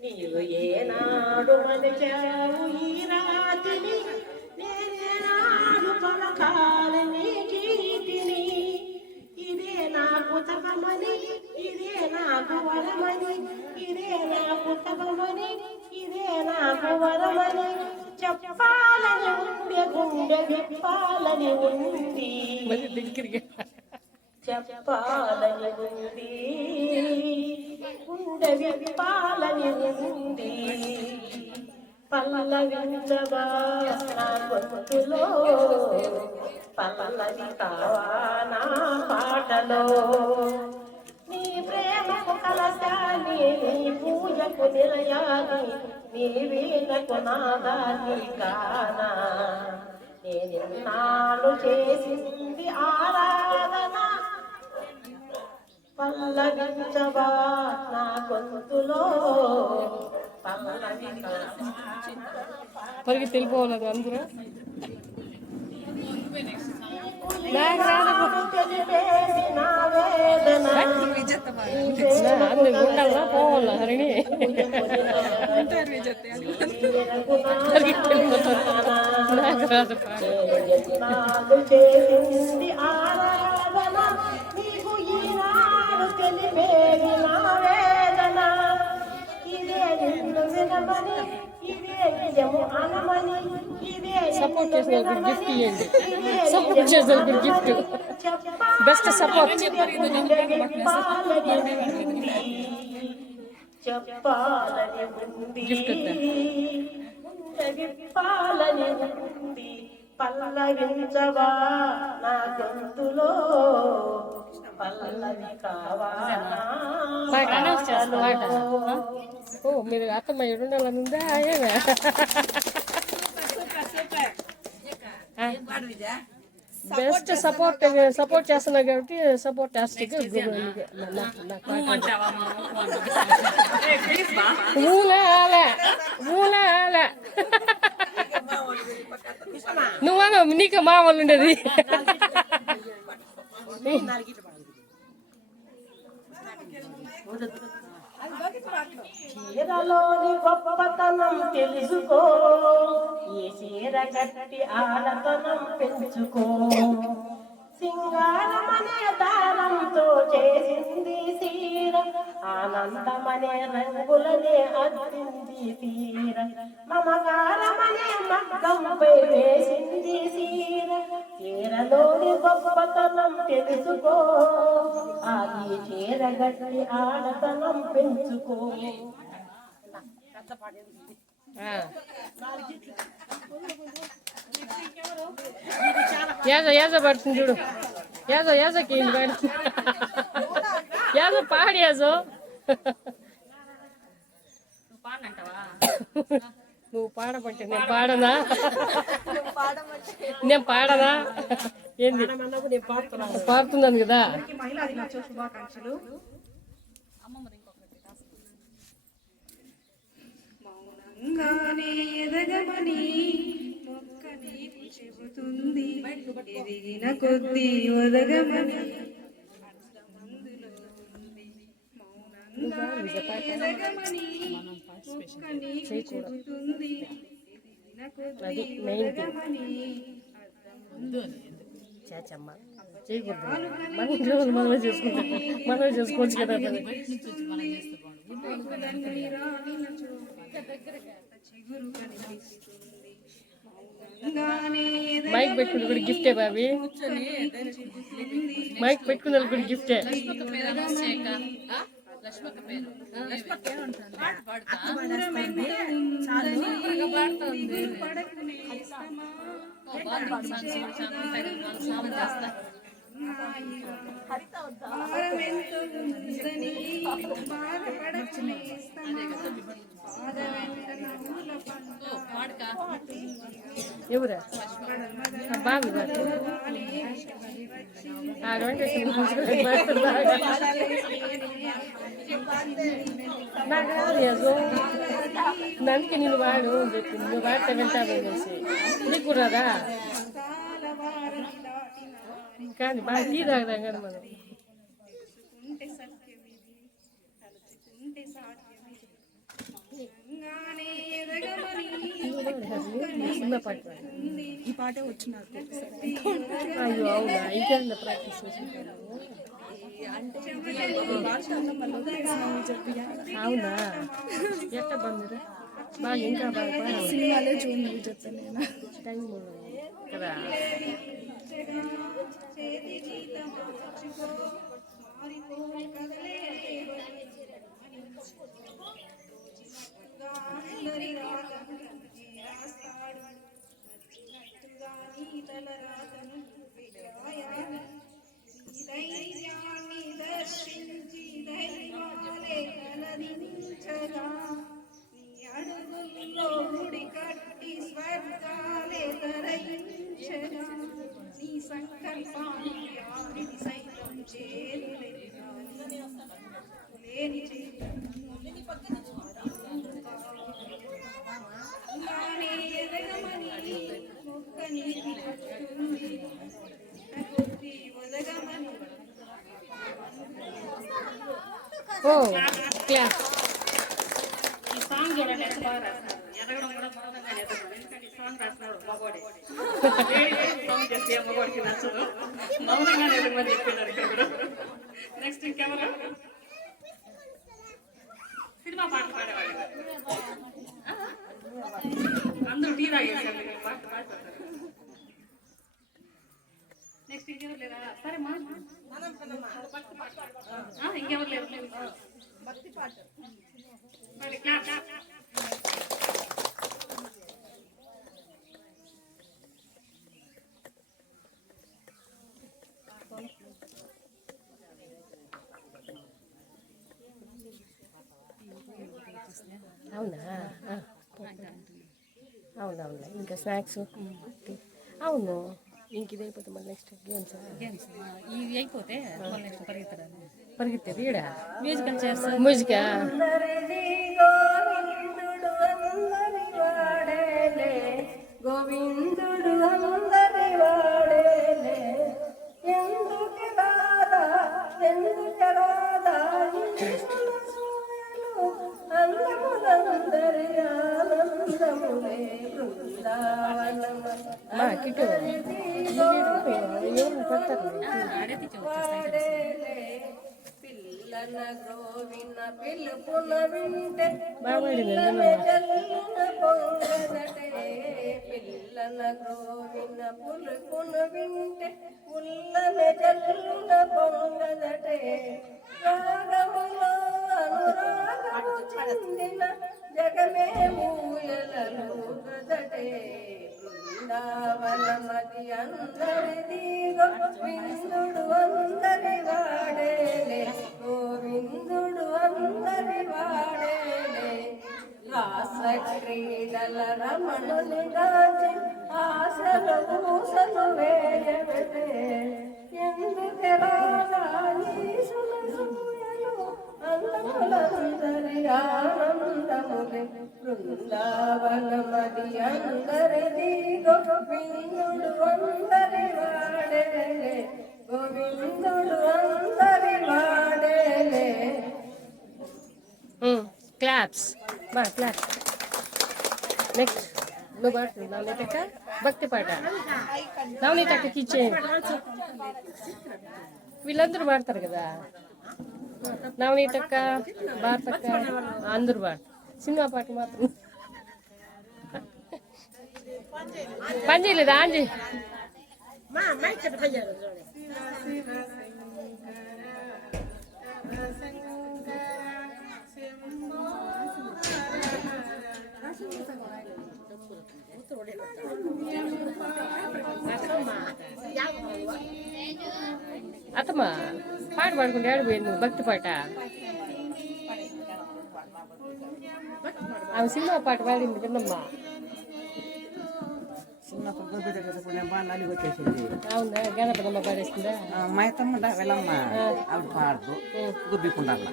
నీవు ఏనాడు మలిచావు ఈ రాతిని నేనేనాడు పలకాలి నీ గీతిని ఇదే నాకు తపమని ఇదే నాకు వరమని ఇదే నాకు తపమని ఇదే నాకు వరమని చెప్పాలని ఉండే గుండె విప్పాలని ఉంది చెప్పాలని ఉంది గుండె విప్పాలని ఉంది పల్లవించవా నా గొంతులో పల్లవి కావా నా పాటలో నీ ప్రేమకు కలశాలి నీ పూజకు నిలయాలి నీ వీణకు నాదాన్ని కానా నేనెన్నాళ్ళు చేసింది ఆరాధన పల్లవించవా నా గొంతులో పల్లవి పరిగి తెలిపోవాలి అందరూ ఉండాలా పోవాలా హరిణి నాకు రాదు చేసింది ఆరాధన నీకు ఈనాడు తెలిపేది నా వేదన ఇదే నిన్ను వినమని ఇదే నిజము అనమని ఇదే సపోర్ట్ చేసిన గిఫ్ట్ ఇవ్వండి సపోర్ట్ చేసిన గిఫ్ట్ బెస్ట్ సపోర్ట్ చెప్పాలని ఉంది విప్పాలని ఉంది పల్లవించవా నా గొంతులో పల్లవి కావా ఓ మీరు అత్తమ్మ ఉండాలని ఉందా ఏమే బెస్ట్ సపోర్ట్ చేస్తున్నా కాబట్టి సపోర్ట్ నువ్వు నీకు మా వాళ్ళు ఉండేది చీరలోని గొప్పతనం తెలుసుకో ఈ చీర గట్టి ఆడతనం పెంచుకో సింగారమనే దారంతో చేసింది చీర ఆనందమనే రంగులనే అద్దింది తీర మమకారమనే మగ్గంపై వేసింది చీర చీరలోని గొప్పతనం తెలుసుకో ఆ ఈ చీర గట్టి ఆడతనం పెంచుకో యాజో పడుతుంది చూడు యాజోకి యాజో పాడి యాజో నువ్వు పాడమంటే నేను పాడనా ఏంది పాడుతున్నాను కదా మహిళా దినోత్సవ శుభాకాంక్షలు. మౌనంగానే ఎదగమని మొక్క నీకు చెబుతుంది ఎదిగిన కొద్దీ ఒదగమని మౌనంగానే ఎదగమని మొక్క నీకు చెబుతుంది ఎదిగిన కొద్దీ ఒదగమని చేయకూడదు. మన ఇంట్లో వాళ్ళు మనమే చేసుకుంటాం, మనమే చేసుకోవచ్చు కదా. బయట నుంచి వచ్చి మనం చేస్తే మైక్ పెట్టుకుని కూడా గిఫ్టే బాబీ, మైక్ పెట్టుకున్న వాళ్ళు కూడా గిఫ్టే. లక్ష్మక్క పేరు అనౌన్స్ చేయక. లక్ష్మక్క పేరు పాట పాడుతా సాంగ్స్ కూడా చాలా ఉంటాయి కదా, వాళ్ళు సాధన చేస్తా. పాడక ఎవరా బాబు నాకు రాదు. అందుకే నేను వాడు అని చెప్పింది, నువ్వు వాడితే వింటామనేసి. నీకు రాదా? కానీ బాగా టీ తాగుదాం కదా మనం. చిన్న పాట ఈ పాటే వచ్చిన అయ్యో అవునా, ఇంకేందా ప్రాక్టీస్ చేసింటాను. అవునా, ఎట్ట బందిరా బాగా ఇంకా బాగా సినిమాలే చూడండి చెప్తాను నేను. టైం కదా. దర్శించి ధైర్యాలే కలదించగా, నీ అడుగుల్లో గుడి కట్టి స్వర్గాలే తరయించగా, నీ సంకల్పాన్ని ఆవిడి సైతం చేరులేని ఎదగమని మొక్క నీటి పట్టుకుంది, కొద్ది ఒదగమని. ఓ క్లాస్. ఈ సాంగ్ చూడండి ఎంత బాగా రాస్తున్నారు. ఎదగడం కూడా బాగుందని ఎదగడం, ఎందుకంటే ఈ సాంగ్ రాస్తున్నాడు మగవాడే. సాంగ్ చేస్తే ఏ మగవాడికి నచ్చదు, మౌనంగానే ఎదగమని చెప్పినారు ఇక్కడ కూడా. నెక్స్ట్ ఇంకెవరు సినిమా పాటలు పాడేవాళ్ళు అందరూ టీ తాగేసారు, పాట పాడతారు. నెక్స్ట్ ఇంకెవరు లేరా? సరే మా ఇంకెవరు లేరు. అవునా, అవునవును. ఇంకా స్నాక్స్ అవును. ఇంక ఇది అయిపోతే మళ్ళీ నెక్స్ట్ గేమ్స్. ఇవి అయిపోతే నెక్స్ట్ పరిగెత్తేది ఈడ మ్యూజికల్ చేస్తా. మ్యూజికా? గోవిందుడు అందరి వాడేలే, ఎందుకు రాదా ఎందుకు రాదా అందములందరి ఆనందములే బృందావనమ. మా కిటు ఏం పడతారు పిల్లన గోవిన పిలుపున వింటే పొంగదటే, పిల్లన గోవిన పులుపున వింటే ఉల్లన జల్లున పొంగదటే. రాగములో అనురాగము చెందిన జగమే ఊయలూగదటే. బృందావనమది అందరిది గోవిందుడు అందరి వాడేలే, గోవిందుడు అందరి వాడేలే. రాస క్రీడల రమణుని గాచి ఆశలు పూసలు వేయబెట్టే, ఎందుకు రాజీసుల సూయలు అందములందరి ఆనందములే. బృందావనమది అందరిది గోవిందుడు అందరి వాడేలే, గోవిందుడు అందరి వాడేలే. క్లాప్స్. బా క్లాప్స్. నెక్స్ట్ నువ్వు పాడుతుంది నవనీతక్క భక్తి పాట నవనీతక్కకి ఇచ్చేయండి వీళ్ళందరూ పాడతారు కదా నవనీతక్క భారతక్క అందరూ పాడు సినిమా పాట మాత్రం పని చేయలేదా అంజీ అత్తమ్మా పాట పాడుకుంటే ఆడిపోయింది భక్తి పాట ఆమె సినిమా పాట పాడింది విన్నమ్మా అవునా గణపతమ్మ పాడేస్తుందా మైతమ్మ వెళ్ళమ్మ ఆవిడ పాడదు గుబ్బికుండాల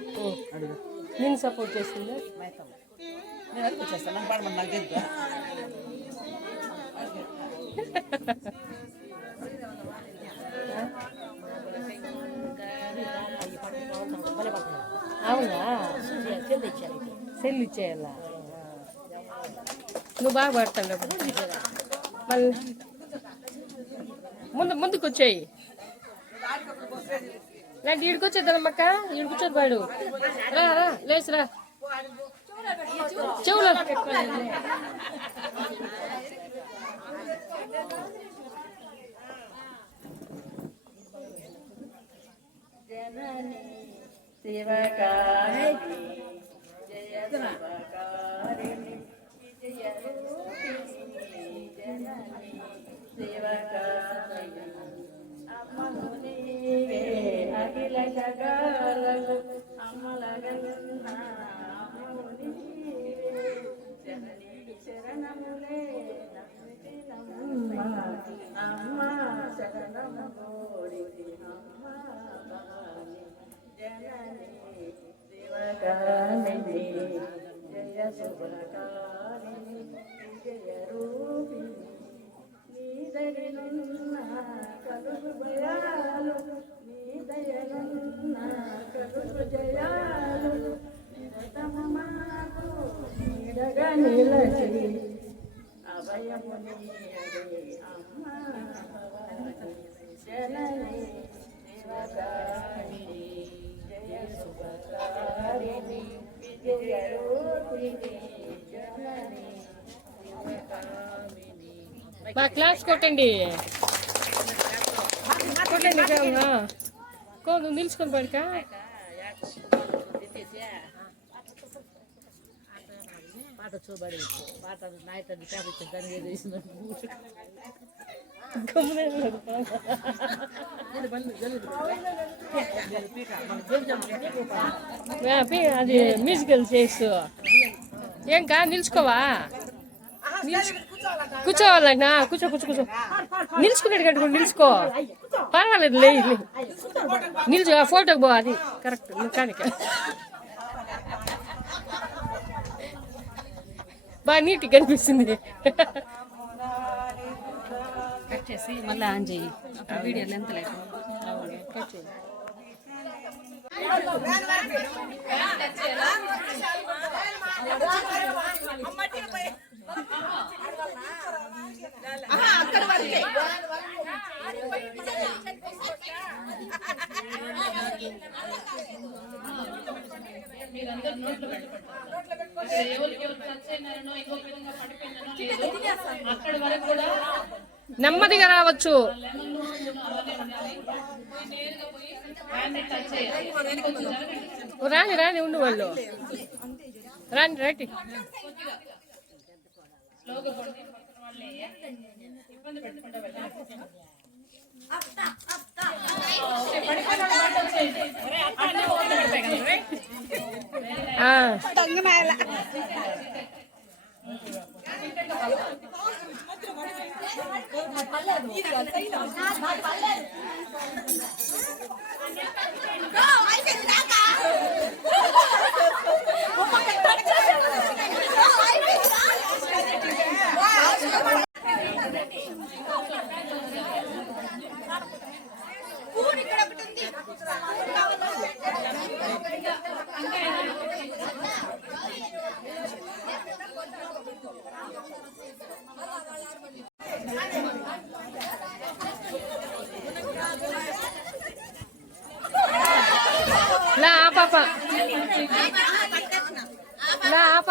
నేను సపోర్ట్ చేస్తుందా నేను అడుగు చేస్తాను నాకు పాడమని నాకు తెలుసు అవునా సెల్ ఇచ్చేయాలా నువ్వు బాగా పాడుతావు మళ్ళీ ముందుకు వచ్చాయి లేదంటే ఈడికి వచ్చేద్దామక్క ఈడికి వచ్చేది పాడు రా రా లేచురా చెవులో శివకారిణి జయ శివకారిణి విజయ రూపిణి జనని శివకారిణి అమ్మను నీవే అఖిల జగాలకు అమ్మలగన్న అమ్మను నీవే జనని శరణములే నమ్మితి నమ్మ అమ్మ శరణము గోడితి అమ్మ జనని శివకారిణి జయ శుభకారిణి విజయ రూపిణి నీ దయనున్న కలుగు భయాలు నీ దయనున్న కలుగు జయాలు నిరతము మాకు నీడగా నిలచి అభయము నీయదే అమ్మ జనని శివకారిణి జయ శుభకారిణి విజయ రూపిణి జనని శివకామిని మా క్లాస్ కొట్టండి కొట్టండి నువ్వు నిలుచుకొని పడక పాట చూబడి పాట నాయత కాబట్టి దాని అది మ్యూజికల్ చేస్తూ ఏం కా నిలుచుకోవా కూర్చోవాలన్నా కూర్చో కూర్చో కూర్చో నిలుచుకునేది కట్టుకో నిలుచుకో పర్వాలేదు లే నిల్చు ఫోటోకి పో అది కరెక్ట్ కానీ బాగా నీట్గా కనిపిస్తుంది కట్ చేసి మళ్ళీ ఆన్ చేయి అప్పుడు వీడియో లెంత్ లేకుండా కట్ చేయి అక్కడ వరకే అక్కడి వరకు కూడా నెమ్మదిగా రావచ్చు రాని రాని ఉండు వాళ్ళు రాని రైట్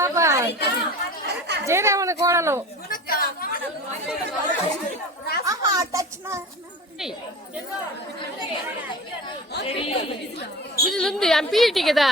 పాప జయరామన్ కోడలు ఇది ఉంది ఎంపీటీ కదా